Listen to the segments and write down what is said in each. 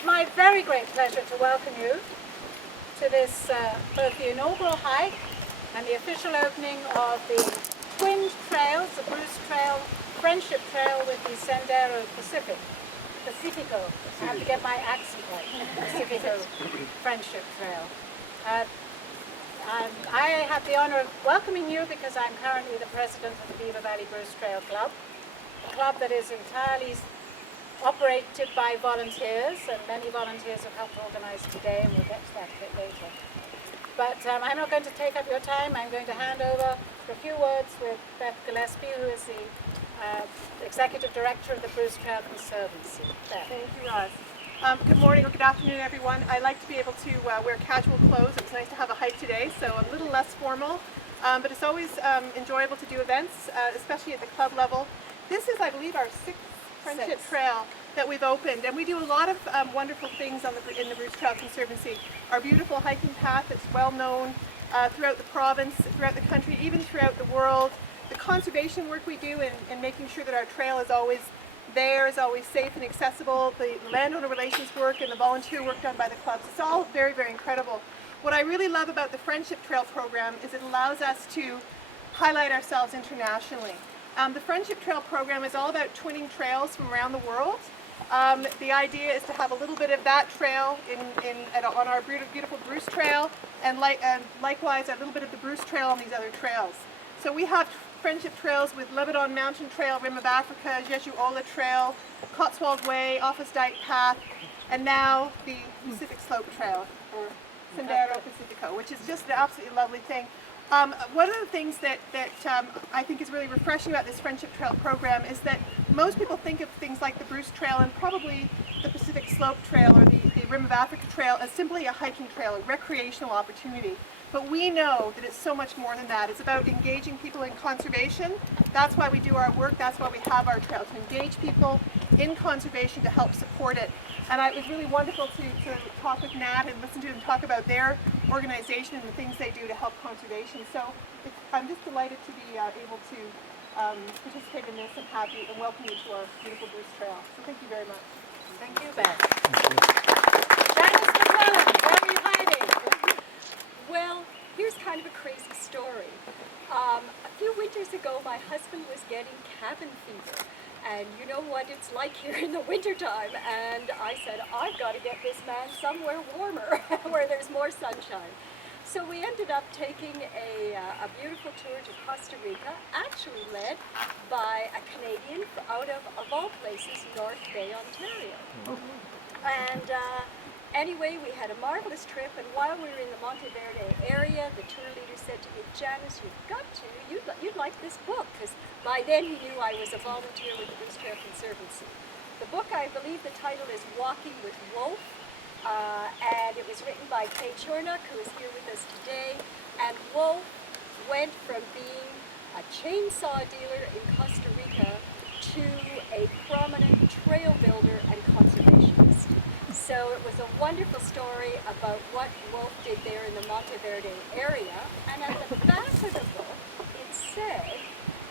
It's my very great pleasure to welcome you to this, both the inaugural hike and the official opening of the twin trails, the Bruce Trail, Friendship Trail with the Sendero Pacifico. I have to get my accent right. Pacifico Friendship Trail. I have the honor of welcoming you because I'm currently the president of the Beaver Valley Bruce Trail Club, a club that is entirely operated by volunteers, and many volunteers have helped organize today, and we'll get to that a bit later. But I'm not going to take up your time. I'm going to hand over for a few words with Beth Gillespie, who is the Executive Director of the Bruce Trail Conservancy. Beth. Thank you, Roz. Good morning or good afternoon, everyone. I like to be able to wear casual clothes. It's nice to have a hike today, so a little less formal. But it's always enjoyable to do events, especially at the club level. This is, I believe, our sixth Friendship Trail that we've opened, and we do a lot of wonderful things in the Bruce Trail Conservancy. Our beautiful hiking path that's well known throughout the province, throughout the country, even throughout the world. The conservation work we do in making sure that our trail is always there, is always safe and accessible, the landowner relations work and the volunteer work done by the clubs. It's all very, very incredible. What I really love about the Friendship Trail program is it allows us to highlight ourselves internationally. The Friendship Trail program is all about twinning trails from around the world. The idea is to have a little bit of that trail on our beautiful Bruce Trail, and likewise a little bit of the Bruce Trail on these other trails. So we have friendship trails with Lebanon Mountain Trail, Rim of Africa, Jesuola Trail, Cotswold Way, Office Dyke Path, and now the Pacific Slope Trail, or Sendero Pacifico, which is just an absolutely lovely thing. One of the things that I think is really refreshing about this Friendship Trail program is that most people think of things like the Bruce Trail and probably the Pacific Slope Trail or the Rim of Africa Trail as simply a hiking trail, a recreational opportunity. But we know that it's so much more than that. It's about engaging people in conservation. That's why we do our work. That's why we have our trail, to engage people in conservation to help support it. And it was really wonderful to talk with Nat and listen to them talk about their organization and the things they do to help conservation. So I'm just delighted to be able to participate in this and have you and welcome you to our beautiful Bruce Trail. So thank you very much. Thank you, Beth. Janice McClellan, where are you hiding? Well, here's kind of a crazy story. A few winters ago, my husband was getting cabin fever. And you know what it's like here in the wintertime. And I said, I've got to get this man somewhere warmer, where there's more sunshine. So we ended up taking a beautiful tour to Costa Rica, actually led by a Canadian out of all places, North Bay, Ontario. And anyway, we had a marvelous trip, and while we were in the Monteverde area, the tour leader said to me, Janice, you'd like this book, because by then he knew I was a volunteer with the Bruce Trail Conservancy. The book, I believe the title is Walking with Wolf, and it was written by Kay Chornock, who is here with us today. And Wolf went from being a chainsaw dealer in Costa Rica to a prominent trail builder and conservationist. So it was a wonderful story about what Wolf did there in the Monteverde area. And at the back of the book, it said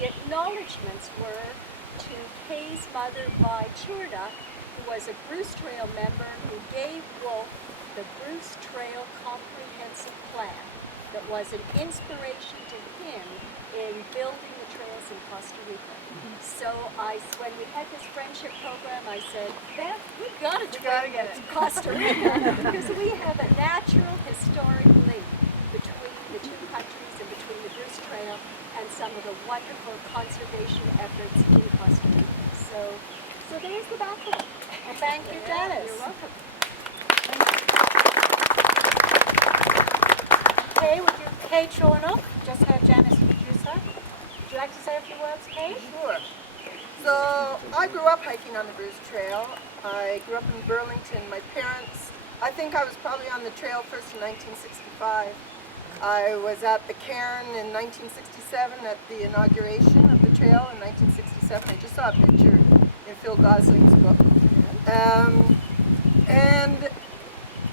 the acknowledgements were to Kay's mother, Vi Chornock, who was a Bruce Trail member who gave Wolf the Bruce Trail Comprehensive Plan that was an inspiration to him in building the trails in Costa Rica. So when we had this friendship program, I said, Beth, we've got to get it to Costa Rica because we have a natural historic link between the two countries and between the Bruce Trail and some of the wonderful conservation efforts in Costa Rica. So there's the background. Well, thank you, Janice. You're welcome. Kay Chornock, just heard Janice introduce her. Would you like to say a few words, Kay? Sure. So I grew up hiking on the Bruce Trail. I grew up in Burlington. My parents, I think I was probably on the trail first in 1965. I was at the cairn in 1967 at the inauguration of the trail in 1967. I just saw a picture in Phil Gosling's book. And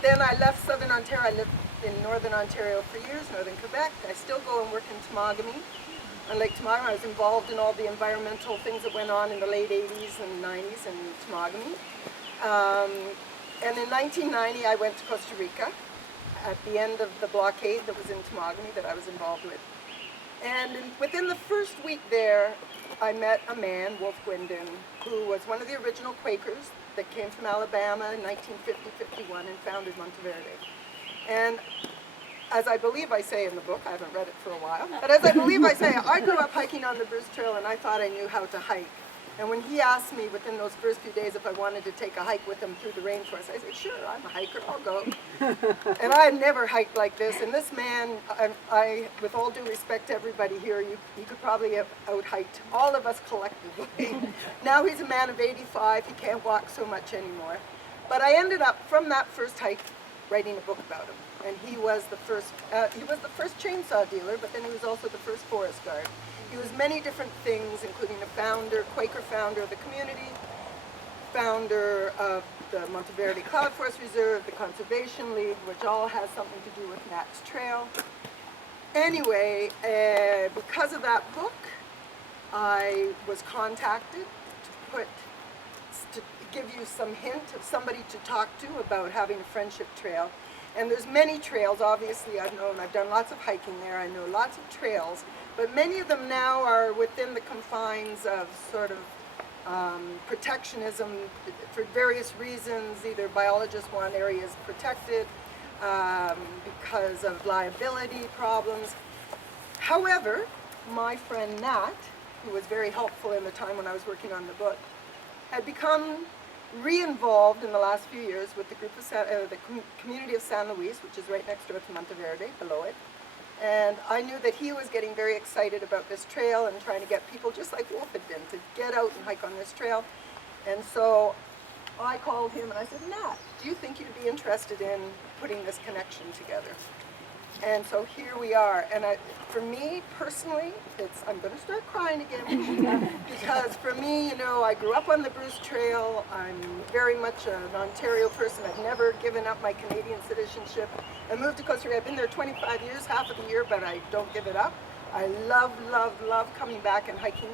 then I left Southern Ontario. I lived in Northern Ontario for years, Northern Quebec. I still go and work in Temagami. On Lake Temagami, I was involved in all the environmental things that went on in the late 80s and 90s in Temagami. And in 1990, I went to Costa Rica at the end of the blockade that was in Temagami that I was involved with. And within the first week there, I met a man, Wolf Gwindon, who was one of the original Quakers that came from Alabama in 1950-51 and founded Monteverde. And as I believe I say in the book, I haven't read it for a while, but as I believe I say, I grew up hiking on the Bruce Trail and I thought I knew how to hike. And when he asked me within those first few days if I wanted to take a hike with him through the rainforest, I said, sure, I'm a hiker, I'll go. And I had never hiked like this, and this man, with all due respect to everybody here, you could probably have out-hiked all of us collectively. Now he's a man of 85, he can't walk so much anymore. But I ended up, from that first hike, writing a book about him. And he was the first chainsaw dealer, but then he was also the first forest guard. He was many different things, including a founder, Quaker founder of the community, founder of the Monteverde Cloud Forest Reserve, the Conservation League, which all has something to do with Nat's Trail. Anyway, because of that book, I was contacted to give you some hint of somebody to talk to about having a friendship trail. And there's many trails, obviously I've done lots of hiking there, I know lots of trails, but many of them now are within the confines of sort of protectionism for various reasons. Either biologists want areas protected because of liability problems. However, my friend Nat, who was very helpful in the time when I was working on the book, had become re-involved in the last few years with the group of the community of San Luis, which is right next door to Monteverde, below it. And I knew that he was getting very excited about this trail and trying to get people, just like Wolf had been, to get out and hike on this trail. And so I called him and I said, Nat, do you think you'd be interested in putting this connection together? And so here we are. And for me personally, I'm going to start crying again because for me, I grew up on the Bruce Trail. I'm very much an Ontario person. I've never given up my Canadian citizenship. I moved to Costa Rica. I've been there 25 years, half of the year, but I don't give it up. I love, love, love coming back and hiking.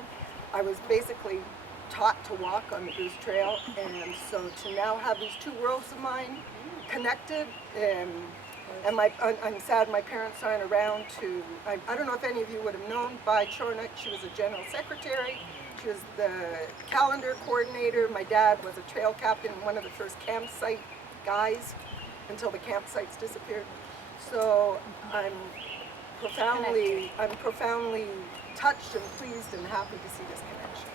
I was basically taught to walk on the Bruce Trail, and so to now have these two worlds of mine connected, and I'm sad my parents aren't around to, I don't know if any of you would have known Bai Chornock. She was a general secretary. She was the calendar coordinator. My dad was a trail captain, one of the first campsite guys until the campsites disappeared. So I'm profoundly touched and pleased and happy to see this connection.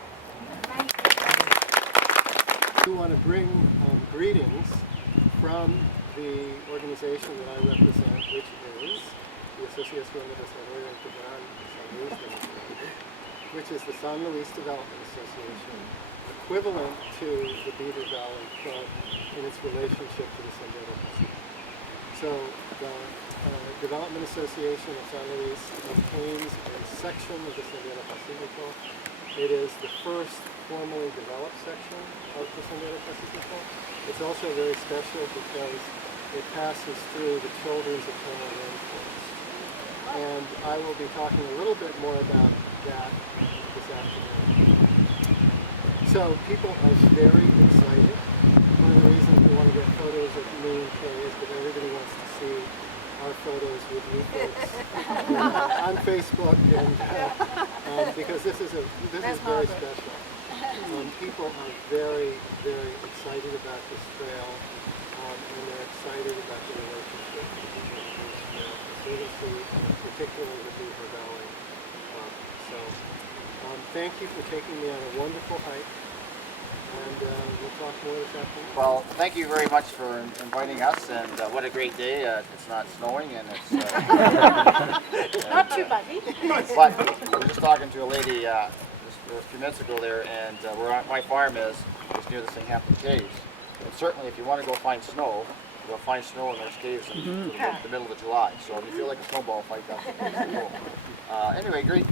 We want to bring greetings from the organization that I represent, which is the Asociación de Desarrollo Integral de San Luis de Monteverde, which is the San Luis Development Association, equivalent to the Beaver Valley Club in its relationship to the Sendero Pacifico. So the Development Association of San Luis maintains a section of the Sendero Pacifico. It is the first formally developed section of the Sendero Pacifico. It's also very special because it passes through the Children's Eternal Rainforest. And I will be talking a little bit more about that this afternoon. So people are very excited. One of the reasons we want to get photos of me and Kay is that everybody wants to see our photos with you folks on Facebook, and because this is very special. People are very, very excited about this trail, and they're excited about the relationship between the Bruce Trail, as we can see, particularly the Beaver Valley. So thank you for taking me on a wonderful hike. And we'll talk more this afternoon. Well, thank you very much for inviting us, and what a great day. It's not snowing, and it's... Not too muddy. But we were just talking to a lady just a few minutes ago there, and where my farm is near the St. Hampton Caves. And certainly if you want to go find snow, you'll find snow in those caves in the middle of July. So if you feel like a snowball fight, that's the place to go. Anyway, great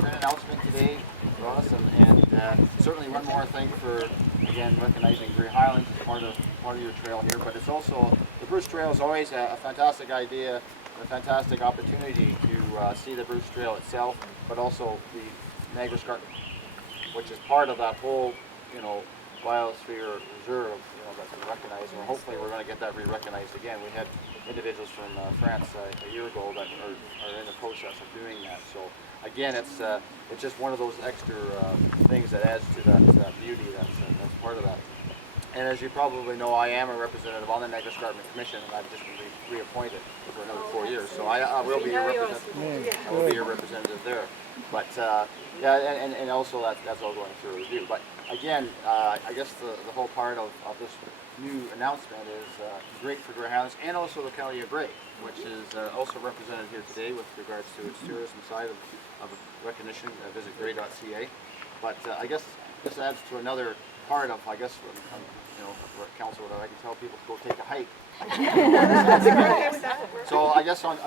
announcement today for us, and certainly one more thing for, again, recognizing Grey Highlands as part of your trail here, but it's also, the Bruce Trail is always a fantastic idea, a fantastic opportunity to see the Bruce Trail itself, but also the Niagara Escarpment, which is part of that whole, biosphere reserve that's been recognized, and hopefully we're going to get that re-recognized again. We had individuals from France a year ago that are in the process of doing that. So again, it's just one of those extra things that adds to that beauty that's part of that. And as you probably know, I am a representative on the Niagara Escarpment Commission, and I've just been reappointed for another 4 years. So I will be your representative. I will be your representative there. But yeah, and also that's all going through a review. But again, I guess the whole part of this new announcement is great for Grey Highlands and also the County of Grey, which is also represented here today with regards to its tourism side of recognition. Visit grey.ca. But I guess this adds to another part of, I guess, council, that I can tell people to go take a hike. So I guess on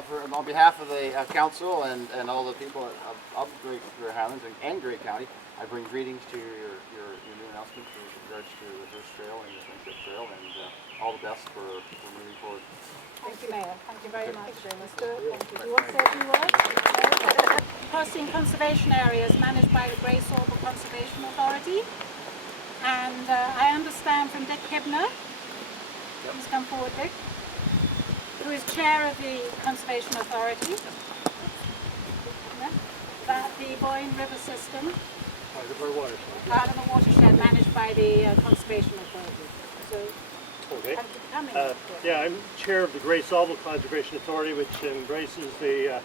behalf of the council and all the people of Grey Highlands and Grey County, I bring greetings to your new announcement with regards to the Bruce Trail and the Friendship Trail, and all the best for moving forward. Thank you, Mayor. Thank you very much. Thank you. Do you want to say a few words? Crossing conservation areas managed by the Grey Sorbel Conservation Authority. And I understand from Dick Hibner, please come forward, Dick, who is chair of the Conservation Authority, that the Boyne River system, part of the watershed managed by the Conservation Authority. So, okay. thank you for coming. Yeah, I'm chair of the Grey Sorbel Conservation Authority, which embraces the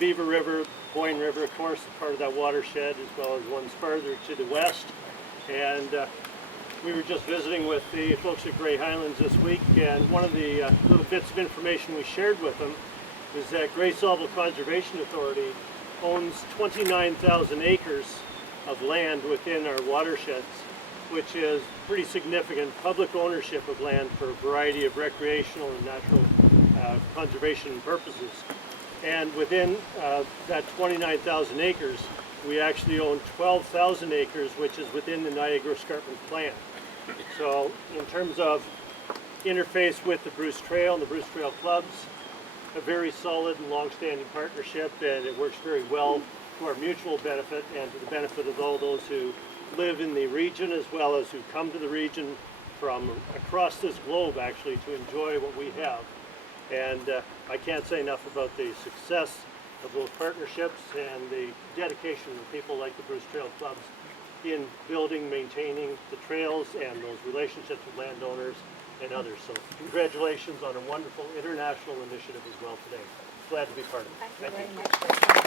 Beaver River, Boyne River, of course, part of that watershed, as well as ones further to the west. And we were just visiting with the folks at Grey Highlands this week, and one of the little bits of information we shared with them is that Grey Sorbel Conservation Authority owns 29,000 acres of land within our watersheds, which is pretty significant public ownership of land for a variety of recreational and natural conservation purposes. And within that 29,000 acres, we actually own 12,000 acres, which is within the Niagara Escarpment Plan. So in terms of interface with the Bruce Trail and the Bruce Trail clubs, a very solid and long-standing partnership, and it works very well to our mutual benefit and to the benefit of all those who live in the region, as well as who come to the region from across this globe, actually, to enjoy what we have. And I can't say enough about the success of those partnerships and the dedication of people like the Bruce Trail clubs in building, maintaining the trails and those relationships with landowners and others. So congratulations on a wonderful international initiative as well today. Glad to be part of it. Thank you very much.